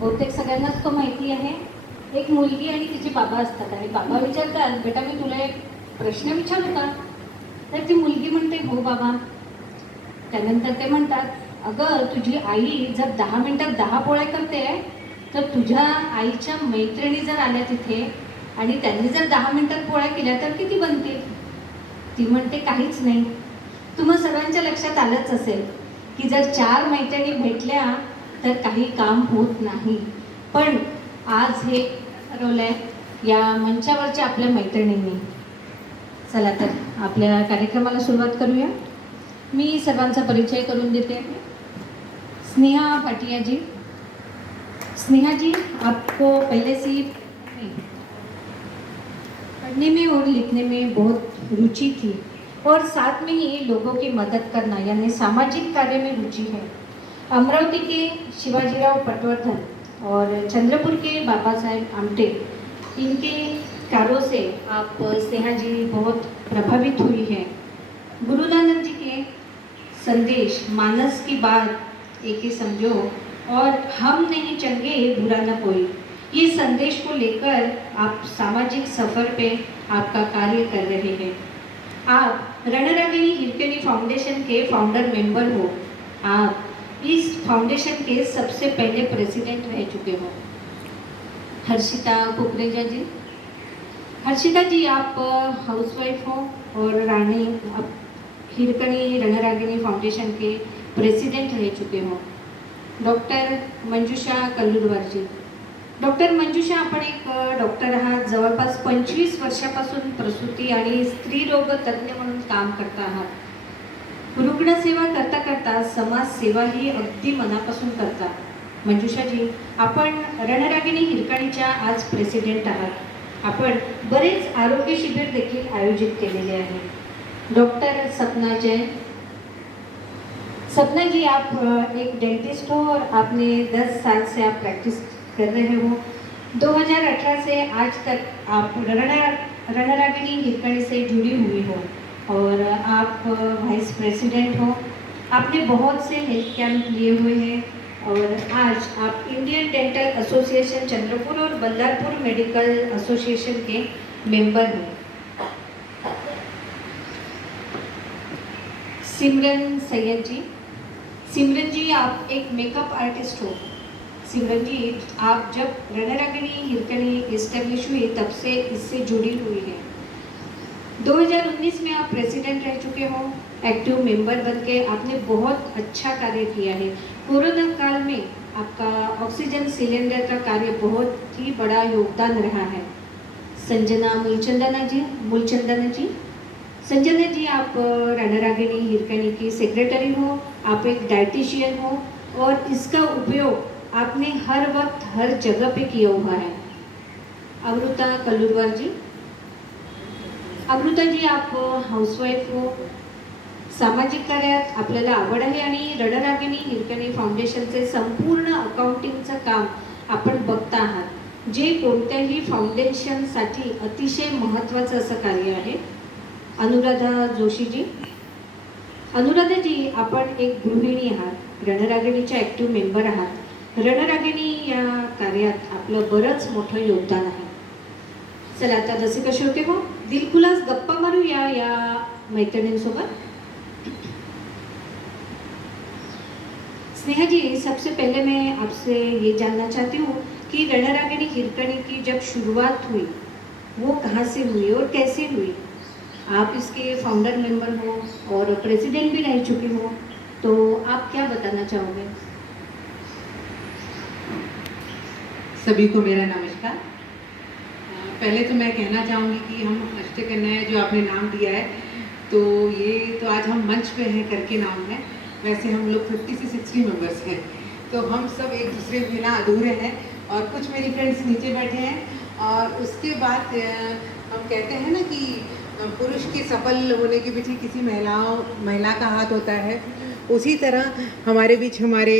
बहुतेक सगळ्यांनाच तो माहिती आहे. एक मुलगी आणि तिचे बाबा असतात आणि बाबा विचारतात, बेटा मी तुला एक प्रश्न विचारू का? तर ती मुलगी म्हणते, हो बाबा. त्यानंतर ते म्हणतात, अगं तुझी आई जर 10 मिनिटात 10 पोळ्या करते, तर तुझ्या आईच्या मैत्रिणी जर आल्या तिथे आणि त्यांनी जर 10 मिनिटात पोळ्या केल्या तर किती बनतील? ती म्हणते, काहीच नाही. तुम्हा सर्वांच्या लक्षात आलंच असेल की जर 4 मैत्रिणी भेटल्या तर काही काम होत नाही. पण आज हे ठरवलंय या मंचावरच्या आपल्या मैत्रिणींनी. चला तर आपल्या कार्यक्रमाला सुरुवात करूया. मी सर्वांचा परिचय करून देते. स्नेहा भाटिया जी. स्नेहा जी, आपको पहले से ही पढ़ने में और लिखने में बहुत रुचि थी और साथ में ही लोगों की मदद करना यानी सामाजिक कार्य में रुचि है. अमरावती के शिवाजीराव पटवर्धन और चंद्रपुर के बाबा साहेब आमटे, इनके कार्यों से आप स्नेहा जी बहुत प्रभावित हुई है. गुरु नानक जी के संदेश, मानस की बात एक ही समझो और हम नहीं चंगे बुरा न कोई, ये संदेश को लेकर आप सामाजिक सफ़र पे आपका कार्य कर रहे हैं. आप रणरागिनी हिरकणी फाउंडेशन के फाउंडर मेंबर हो. आप इस फाउंडेशन के सबसे पहले प्रेसिडेंट रह चुके हो. हर्षिता कुकरेजा जी. हर्षिता जी, आप हाउसवाइफ हो और रानी हिरकणी रणरागिनी फाउंडेशन के प्रेसिडेंट रह चुके हो. डॉक्टर मंजुषा कल्लुरवार जी. डॉक्टर मंजुषा, आपण एक डॉक्टर आहात. जवळपास 25 वर्षापासून प्रसूती आणि स्त्रीरोग तज्ज्ञ म्हणून काम करता आहात. रुग्णसेवा करता करता समाजसेवाही अगदी मनापासून करता. मंजुषाजी, आपण रणरागिणी हिरकणीच्या आज प्रेसिडेंट आहात. आपण बरेच आरोग्य शिबिर देखील आयोजित केलेले आहे. डॉक्टर सपना जैन. सपना जी, आप एक डेंटिस्ट हो और आपने 10 साल से आप प्रैक्टिस कर रहे हो. 2018 से आज तक आप रणरागिनी हिरकणी से जुड़ी हुई हो और आप वाइस प्रेसिडेंट हो. आपने बहुत से हेल्थ कैंप लिए हुए हैं और आज आप इंडियन डेंटल एसोसिएशन चंद्रपुर और बल्लारपुर मेडिकल एसोसिएशन के मेंबर हो. सिमरन सैयद जी. सिमरन जी, आप एक मेकअप आर्टिस्ट हो. सिमरन जी, आप जब रणरागिनी हिरकणी इस्टेब्लिश हुई तब से इससे जुड़ी हुई है. 2019 में आप प्रेसिडेंट रह चुके हो. एक्टिव मेंबर बन के आपने बहुत अच्छा कार्य किया है. कोरोना काल में आपका ऑक्सीजन सिलेंडर का कार्य बहुत ही बड़ा योगदान रहा है. संजना मूलचंदना जी. संजना जी, आप रणरागिनी हिरकणी की सेक्रेटरी हो. आप एक डाइटिशियन हो और इसका उपयोग आपने हर वक्त हर जगह पे किया हुआ है. अमृता कल्लुरवार जी. अमृता जी, आप हाऊसवाईफ हो. सामाजिक कार्यात आपल्याला आवड आहे आणि रणरागिनी हिरकणी फाउंडेशनचे संपूर्ण अकाउंटिंगचं काम आपण बघता आहात, जे कोणत्याही फाउंडेशनसाठी अतिशय महत्त्वाचं असं कार्य आहे. अनुराधा जोशी जी. अनुराधा जी, आपण एक गृहिणी आहात. रणरागिणीच्या ॲक्टिव्ह मेंबर आहात. रणरागिणी या कार्यात आपलं बरंच मोठं योगदान आहे. चला आता रसिका श्रोते हो, दिलखुलास गप्पा मारूया या मैत्रिणींसोबत. स्नेहा जी, सबसे पहले मैं आपसे ये जानना चाहती हूँ कि रणरागिनी हिरकणी की जब शुरुआत हुई वो कहाँ से हुई और कैसे हुई. आप इसके फाउंडर मेंबर हो और प्रेसिडेंट भी रह चुके हो, तो आप क्या बताना चाहोगे. सभी को मेरा नमस्कार. पहले तो मैं कहना चाहूँगी कि हम अष्टकन्या जो आपने नाम दिया है, तो ये तो आज हम मंच पे हैं करके नाम है. वैसे हम लोग 50 से 60 मेंबर्स हैं, तो हम सब एक दूसरे के बिना अधूरे हैं. और कुछ मेरी फ्रेंड्स नीचे बैठे हैं. और उसके बाद हम कहते हैं ना कि पुरुष के सफल होने के पीछे किसी महिला का हाथ होता है. उसी तरह हमारे बीच हमारे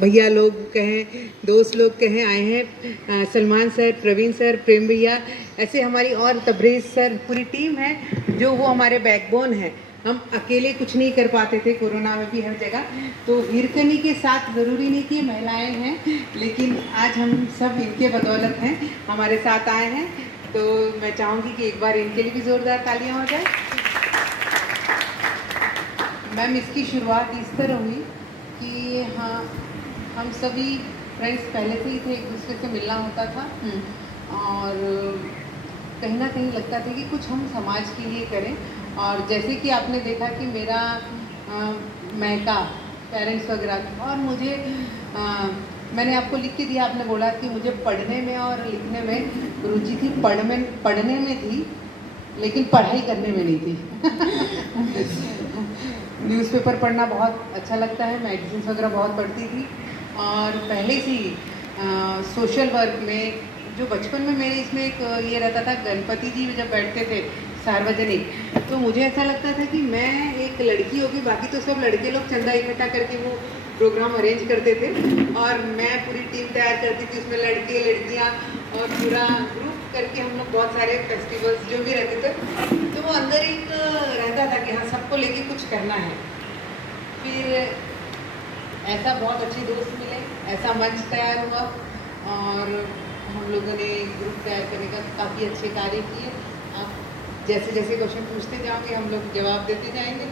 भैया लोग कहें, दोस्त लोग कहें आए हैं. सलमान सर, प्रवीण सर, प्रेम भैया, ऐसे हमारी और तब्रेज़ सर, पूरी टीम है जो वो हमारे बैकबोन हैं. हम अकेले कुछ नहीं कर पाते थे कोरोना में भी हर जगह। तो हिरकनी के साथ ज़रूरी नहीं कि महिलाएं हैं, लेकिन आज हम सब इनके बदौलत हैं, हमारे साथ आए हैं। तो मैं चाहूँगी कि एक बार इनके लिए भी ज़ोरदार तालियां हो जाए। मैम, इसकी शुरुआत इस तरह हुई कि हाँ, हम सभी फ्रेंड्स पहले से ही थे, एक दूसरे से मिलना होता था और कहीं ना कहीं लगता था कि कुछ हम समाज के लिए करें। और जैसे कि आपने देखा कि मेरा महका पेरेंट्स वगैरह था, और मुझे मैंने आपको लिख के दिया, आपने बोला कि मुझे पढ़ने में और लिखने में रुचि थी। पढ़ने में थी, लेकिन पढ़ाई करने में नहीं थी। न्यूज़पेपर पढ़ना बहुत अच्छा लगता है, मैगजीन्स वगैरह बहुत पढ़ती थी। और पहले से ही सोशल वर्क में, जो बचपन में मेरे इसमें एक ये रहता था, गणपति जी जब बैठते थे सार्वजनिक, तो मुझे ऐसा लगता था कि मैं एक लड़की होगी, बाकी तो सब लड़के लोग चंदा इकट्ठा करके वो प्रोग्राम अरेंज करते थे और मैं पूरी टीम तैयार करती थी, उसमें लड़के लड़कियां और पूरा ग्रुप करके हम लोग बहुत सारे फेस्टिवल्स जो भी रहते थे, तो वो अंदर एक रहता था कि हाँ, सबको लेके कुछ करना है। फिर ऐसा बहुत अच्छे दोस्त मिले, ऐसा मंच तैयार हुआ और हम लोगों ने ग्रुप तैयार करने का काफ़ी अच्छे कार्य किए। आप जैसे जैसे क्वेश्चन पूछते जाओगे हम लोग जवाब देते जाएंगे।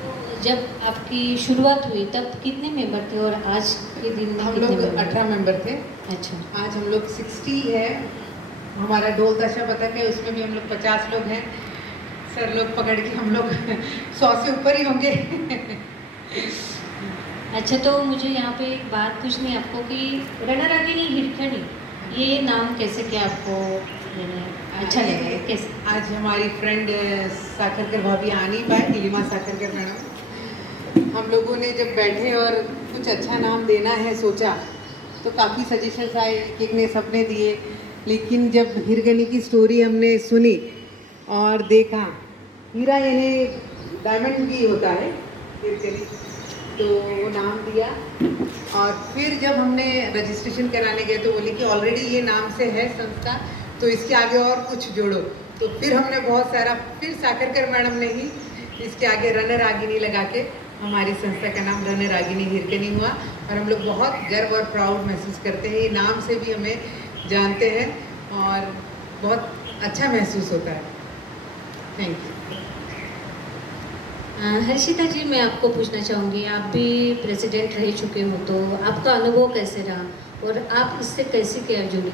तो जब आपकी शुरुआत हुई तब कितने मेंबर थे और आज के दिन में हम कितने लोग मेंबर 18 मेंबर थे। अच्छा। आज हम लोग 60 है। हमारा ढोल ताशा पतक है, उसमें भी हम लोग 50 लोग हैं। सर लोग पकड़ के हम लोग 100 से ऊपर ही होंगे। अच्छा, तो मुझे यहाँ पे एक बात पूछनी है आपको कि रणरागिनी हिरकणी, ये नाम कैसे क्या आपको यानी अच्छा लगा है कैसे? आज हमारी फ्रेंड साखरकर भाभी आ नहीं पाए, नीलिमा साखरकर मैडम। हम लोगों ने जब बैठे और कुछ अच्छा नाम देना है सोचा, तो काफ़ी सजेशंस आए, एक ने सबने दिए, लेकिन जब हिरकनी की स्टोरी हमने सुनी और देखा, हीरा यानी डायमंड भी होता है हिरकनी, तो वो नाम दिया। और फिर जब हमने रजिस्ट्रेशन कराने गए तो बोले कि ऑलरेडी ये नाम से है संस्था, तो इसके आगे और कुछ जोड़ो। तो फिर हमने बहुत सारा, फिर साखरकर मैडम ने ही इसके आगे रणरागिनी लगा के हमारी संस्था का नाम रणरागिनी हिरकनी हुआ। और हम लोग बहुत गर्व और प्राउड महसूस करते हैं, ये नाम से भी हमें जानते हैं और बहुत अच्छा महसूस होता है। Thank you. हर्षिता जी, मैं आपको पूछना चाहूँगी, आप भी प्रेसिडेंट रह चुके हो, तो आपका अनुभव कैसे रहा और आप इससे कैसे क्या जुड़ी?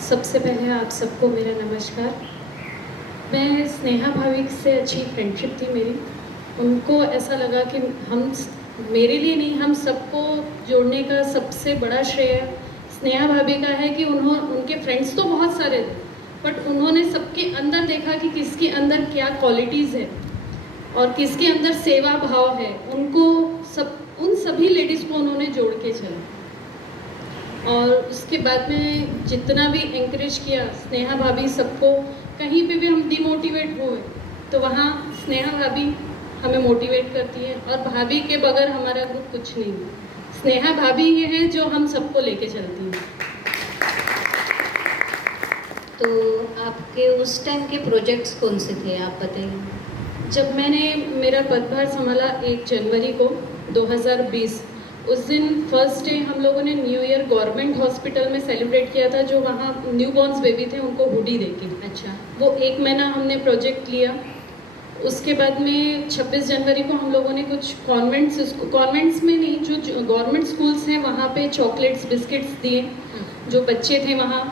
सबसे पहले आप सबको मेरा नमस्कार। मैं स्नेहा भाभी से अच्छी फ्रेंडशिप थी मेरी। उनको ऐसा लगा कि हम, मेरे लिए नहीं, हम सबको जोड़ने का सबसे बड़ा श्रेय स्नेहा भाभी का है कि उनके फ्रेंड्स तो बहुत सारे थे, बट उन्होंने सबके अंदर देखा कि किसके अंदर क्या क्वालिटीज़ है और किसके अंदर सेवा भाव है। उन सभी लेडीज़ को उन्होंने जोड़ के चला और उसके बाद में जितना भी एंकरेज किया स्नेहा भाभी सबको। कहीं पे भी हम डिमोटिवेट हुए तो वहाँ स्नेहा भाभी हमें मोटिवेट करती है और भाभी के बगैर हमारा ग्रुप कुछ नहीं है। स्नेहा भाभी ये है जो हम सबको लेके चलती हैं। तो आपके उस टाइम के प्रोजेक्ट्स कौन से थे, आप बताइए। जब मैंने मेरा पदभार संभाला 1 जनवरी को 2020, उस दिन फर्स्ट डे हम लोगों ने न्यू ईयर गवर्नमेंट हॉस्पिटल में सेलिब्रेट किया था, जो वहाँ न्यू बॉर्न्स बेबी थे उनको हुडी देके। अच्छा। वो 1 महीना हमने प्रोजेक्ट लिया। उसके बाद में 26 जनवरी को हम लोगों ने कुछ कॉन्वेंट्स में नहीं, जो गवर्नमेंट स्कूल्स हैं वहाँ पे चॉकलेट्स बिस्किट्स दिए। जो बच्चे थे वहाँ,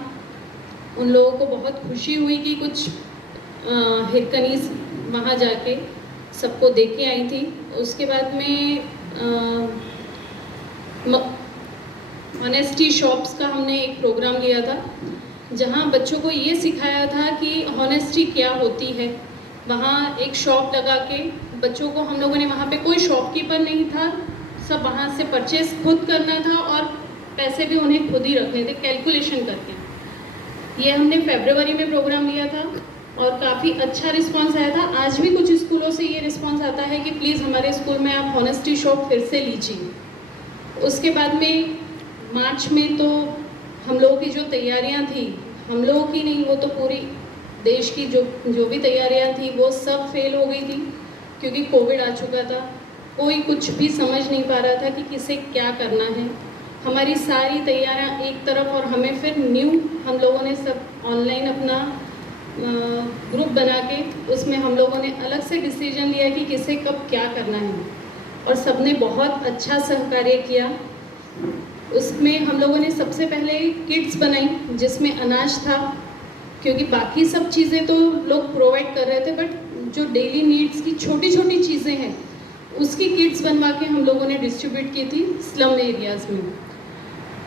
उन लोगों को बहुत खुशी हुई कि कुछ हिरकनीज़ वहाँ जाके सबको दे के आई थी। उसके बाद में ऑनेस्टी शॉप्स का हमने एक प्रोग्राम लिया था, जहाँ बच्चों को ये सिखाया था कि ऑनेस्टी क्या होती है। वहाँ एक शॉप लगा के बच्चों को, हम लोगों ने वहाँ पे कोई शॉपकीपर नहीं था, सब वहाँ से परचेस खुद करना था और पैसे भी उन्हें खुद ही रखने थे कैलकुलेशन करके। ये हमने फरवरी में प्रोग्राम लिया था और काफ़ी अच्छा रिस्पांस आया था। आज भी कुछ स्कूलों से ये रिस्पांस आता है कि प्लीज़ हमारे स्कूल में आप ऑनेस्टी शॉप फिर से लीजिए। उसके बाद में मार्च में तो हम लोगों की जो तैयारियां थी, हम लोगों की नहीं, वो तो पूरी देश की जो भी तैयारियां थी वो सब फेल हो गई थी, क्योंकि कोविड आ चुका था। कोई कुछ भी समझ नहीं पा रहा था कि किसे क्या करना है। हमारी सारी तैयारियां एक तरफ, और हमें फिर हम लोगों ने सब ऑनलाइन अपना ग्रुप बना के उसमें हम लोगों ने अलग से डिसीजन लिया कि किसे कब क्या करना है, और सबने बहुत अच्छा सहकार्य किया। उसमें हम लोगों ने सबसे पहले किट्स बनाई जिसमें अनाज था, क्योंकि बाकी सब चीज़ें तो लोग प्रोवाइड कर रहे थे, बट जो डेली नीड्स की छोटी छोटी चीज़ें हैं उसकी किट्स बनवा के हम लोगों ने डिस्ट्रीब्यूट की थी स्लम एरियाज़ में।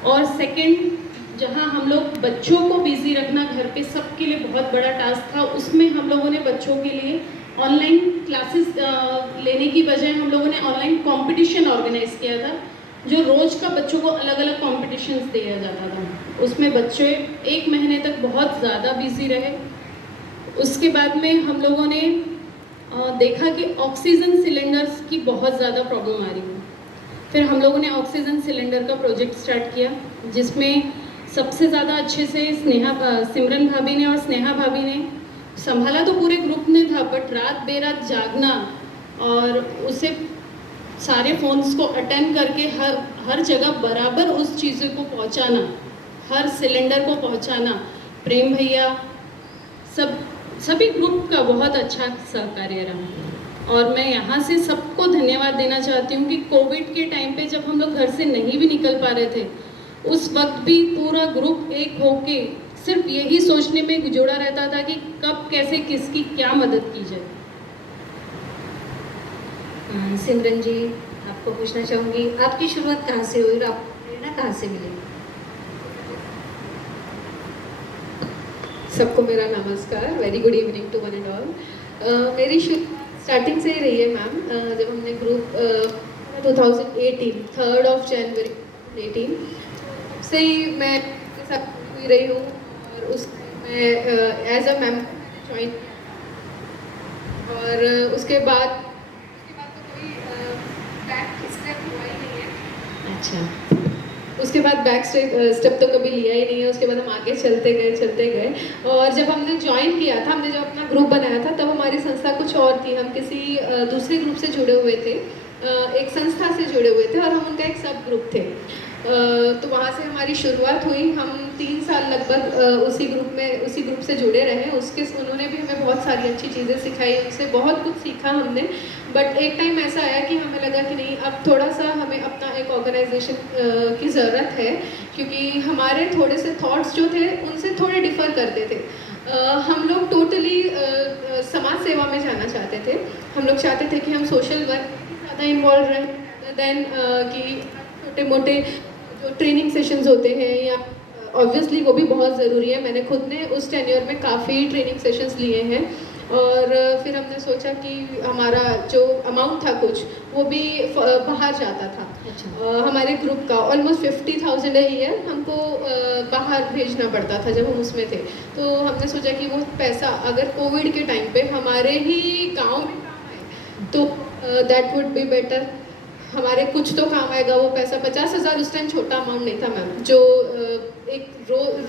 और सेकंड, जहां हम लोग बच्चों को बिजी रखना घर पे सबके लिए बहुत बड़ा टास्क था, उसमें हम लोगों ने बच्चों के लिए ऑनलाइन क्लासेस लेने की बजाय हम लोगों ने ऑनलाइन कंपटीशन ऑर्गेनाइज किया था, जो रोज़ का बच्चों को अलग अलग कॉम्पिटिशन्स दिया जाता था। उसमें बच्चे 1 महीने तक बहुत ज़्यादा बिजी रहे। उसके बाद में हम लोगों ने देखा कि ऑक्सीजन सिलेंडर्स की बहुत ज़्यादा प्रॉब्लम आ रही है। फिर हम लोगों ने ऑक्सीजन सिलेंडर का प्रोजेक्ट स्टार्ट किया, जिसमें सबसे ज़्यादा अच्छे से सिमरन भाभी ने और स्नेहा भाभी ने संभाला। तो पूरे ग्रुप ने था, बट रात बेरात जागना और उसे सारे फ़ोन्स को अटेंड करके हर जगह बराबर उस चीज़ को पहुंचाना, हर सिलेंडर को पहुंचाना। प्रेम भैया, सभी ग्रुप का बहुत अच्छा सहकार्य रहा। और मैं यहाँ से सबको धन्यवाद देना चाहती हूँ कि कोविड के टाइम पे जब हम लोग घर से नहीं भी निकल पा रहे थे, उस वक्त भी पूरा ग्रुप एक होके सिर्फ यही सोचने में जुड़ा रहता था कि कब कैसे किसकी क्या मदद की जाए। सिमरन जी, आपको पूछना चाहूँगी, आपकी शुरुआत कहाँ से हुई और आपको प्रेरणा कहाँ से मिली? सबको मेरा नमस्कार, very good evening to one and all. मेरी शुरुआत स्टार्टिंग से ही रही है मैम। जब हमने ग्रुप 2018 3 जनवरी 2018 से ही मैं के साथ हुई रही हूँ, और उस मैं एज अ मेम्बर ज्वाइन, और उसके बाद तो कोई बैक स्टेप हुआ ही नहीं है। अच्छा, उसके बाद बैक स्टेप तो कभी लिया ही नहीं है। उसके बाद हम आगे चलते गए, और जब हमने ज्वाइन किया था, हमने जब अपना ग्रुप बनाया था, तब हमारी संस्था कुछ और थी। हम किसी दूसरे ग्रुप से जुड़े हुए थे, एक संस्था से जुड़े हुए थे, और हम उनका एक सब ग्रुप थे। तो वहाँ से हमारी शुरुआत हुई। हम 3 साल लगभग उसी ग्रुप से जुड़े रहे। उन्होंने भी हमें बहुत सारी अच्छी चीज़ें सिखाई, उनसे बहुत कुछ सीखा हमने। बट एक टाइम ऐसा आया कि हमें लगा कि नहीं, अब थोड़ा सा हमें अपना एक ऑर्गेनाइजेशन की ज़रूरत है, क्योंकि हमारे थोड़े से थॉट्स जो थे उनसे थोड़े डिफ़र करते थे। हम लोग टोटली समाज सेवा में जाना चाहते थे। हम लोग चाहते थे कि हम सोशल वर्क में ज़्यादा इन्वॉल्व रहें देन कि छोटे मोटे जो ट्रेनिंग सेशंस होते हैं, या ऑब्वियसली वो भी बहुत ज़रूरी है। मैंने खुद ने उस टेन्योर में काफ़ी ट्रेनिंग सेशंस लिए हैं, और फिर हमने सोचा कि हमारा जो अमाउंट था कुछ, वो भी बाहर जाता था। अच्छा। हमारे ग्रुप का ऑलमोस्ट 50,000 a ईयर हमको बाहर भेजना पड़ता था जब हम उसमें थे। तो हमने सोचा कि वो पैसा अगर कोविड के टाइम पे हमारे ही गांव में काम आए तो दैट वुड बी बेटर। हमारे कुछ तो काम आएगा वो पैसा। 50,000 उस टाइम छोटा अमाउंट नहीं था मैम। जो एक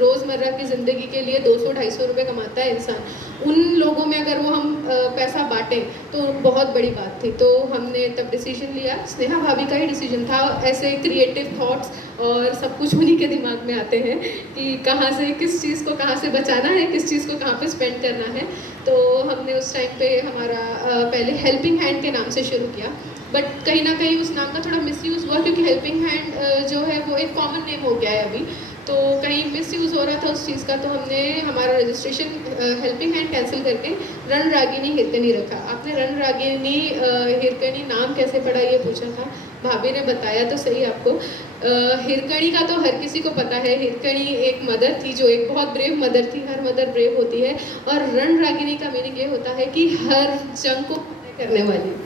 रोज़मर्रा की ज़िंदगी के लिए 200-250 रुपये कमाता है इंसान, उन लोगों में अगर वो हम पैसा बांटें तो बहुत बड़ी बात थी। तो हमने तब डिसीजन लिया, स्नेहा भाभी का ही डिसीजन था। ऐसे क्रिएटिव थॉट्स और सब कुछ उन्हीं के दिमाग में आते हैं कि कहाँ से किस चीज़ को कहाँ से बचाना है, किस चीज़ को कहाँ पे स्पेंड करना है। तो हमने उस टाइम पे हमारा पहले हेल्पिंग हैंड के नाम से शुरू किया, बट कहीं ना कहीं उस नाम का थोड़ा मिसयूज़ हुआ, क्योंकि हेल्पिंग हैंड जो है वो एक कॉमन नेम हो गया है अभी। तो कहीं मिसयूज़ हो रहा था उस चीज़ का, तो हमने हमारा रजिस्ट्रेशन हेल्पिंग हैंड कैंसिल करके रण रागिनी हिरकनी रखा। आपने रण रागिनी हिरकनी नाम कैसे पड़ा ये पूछा था, भाभी ने बताया तो सही आपको। हिरकणी का तो हर किसी को पता है। हिरकणी एक मदर थी जो एक बहुत ब्रेव मदर थी, हर मदर ब्रेव होती है। और रण रागिनी का मीनिंग ये होता है कि हर जंग को फतेह करने वाली।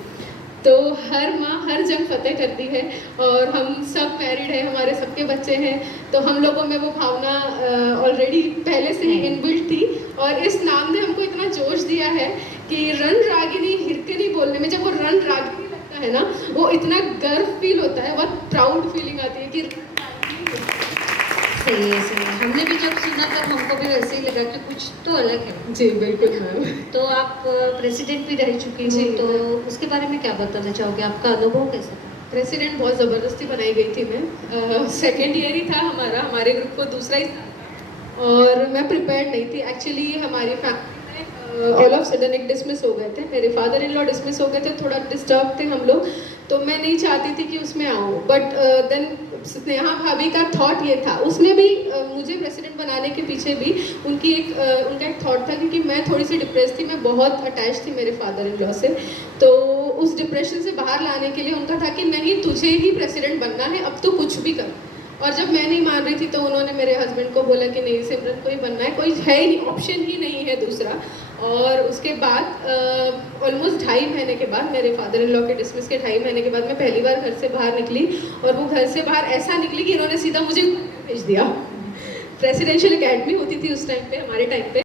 तो हर माँ हर जंग फतेह करती है, और हम सब मैरिड हैं, हमारे सबके बच्चे हैं, तो हम लोगों में वो भावना ऑलरेडी पहले से ही इनबिल्ट थी। और इस नाम ने हमको इतना जोश दिया है कि रण रागिनी हिरकनी बोलने में, जब वो रण रागिनी लगता है ना, वो इतना गर्व फील होता है, बहुत प्राउड फीलिंग आती है कि सही है, सही है। हमने भी जब सुना मतलब हमको भी वैसे ही लगा कि कुछ तो अलग है। जी बिल्कुल मैम। तो आप प्रेसिडेंट भी रह चुकी जी, हो, तो मैं- उसके बारे में क्या बताना चाहोगे, आपका अनुभव कैसा था? प्रेसिडेंट बहुत ज़बरदस्ती बनाई गई थी मैं, सेकेंड ईयर ही था हमारा, हमारे ग्रुप को दूसरा ही साल था और मैं प्रिपेयर्ड नहीं थी एक्चुअली। हमारी फैमिली में ऑल ऑफ सडन एक डिसमिस हो गए थे, मेरे फादर इन लॉ डिसमिस हो गए थे, थोड़ा डिस्टर्ब थे हम लोग, तो मैं नहीं चाहती थी कि उसमें आऊँ, बट देन स्नेहा भाभी का थॉट ये था, उसमें भी मुझे प्रेसिडेंट बनाने के पीछे भी उनका एक थॉट था, क्योंकि मैं थोड़ी सी डिप्रेस थी, मैं बहुत अटैच थी मेरे फादर इन लॉ से, तो उस डिप्रेशन से बाहर लाने के लिए उनका था कि नहीं तुझे ही प्रेसिडेंट बनना है, अब तो कुछ भी कर। और जब मैं नहीं मान रही थी तो उन्होंने मेरे हस्बैंड को बोला कि नहीं सिमरन को ही बनना है, कोई है ही नहीं, ऑप्शन ही नहीं है दूसरा। और उसके बाद ऑलमोस्ट 2.5 महीने के बाद, मेरे फादर इन लॉ के डिसमिस के 2.5 महीने के बाद मैं पहली बार घर से बाहर निकली, और वो घर से बाहर ऐसा निकली कि इन्होंने सीधा मुझे भेज दिया। प्रेसिडेंशियल एकेडमी होती थी उस टाइम पे, हमारे टाइम पे।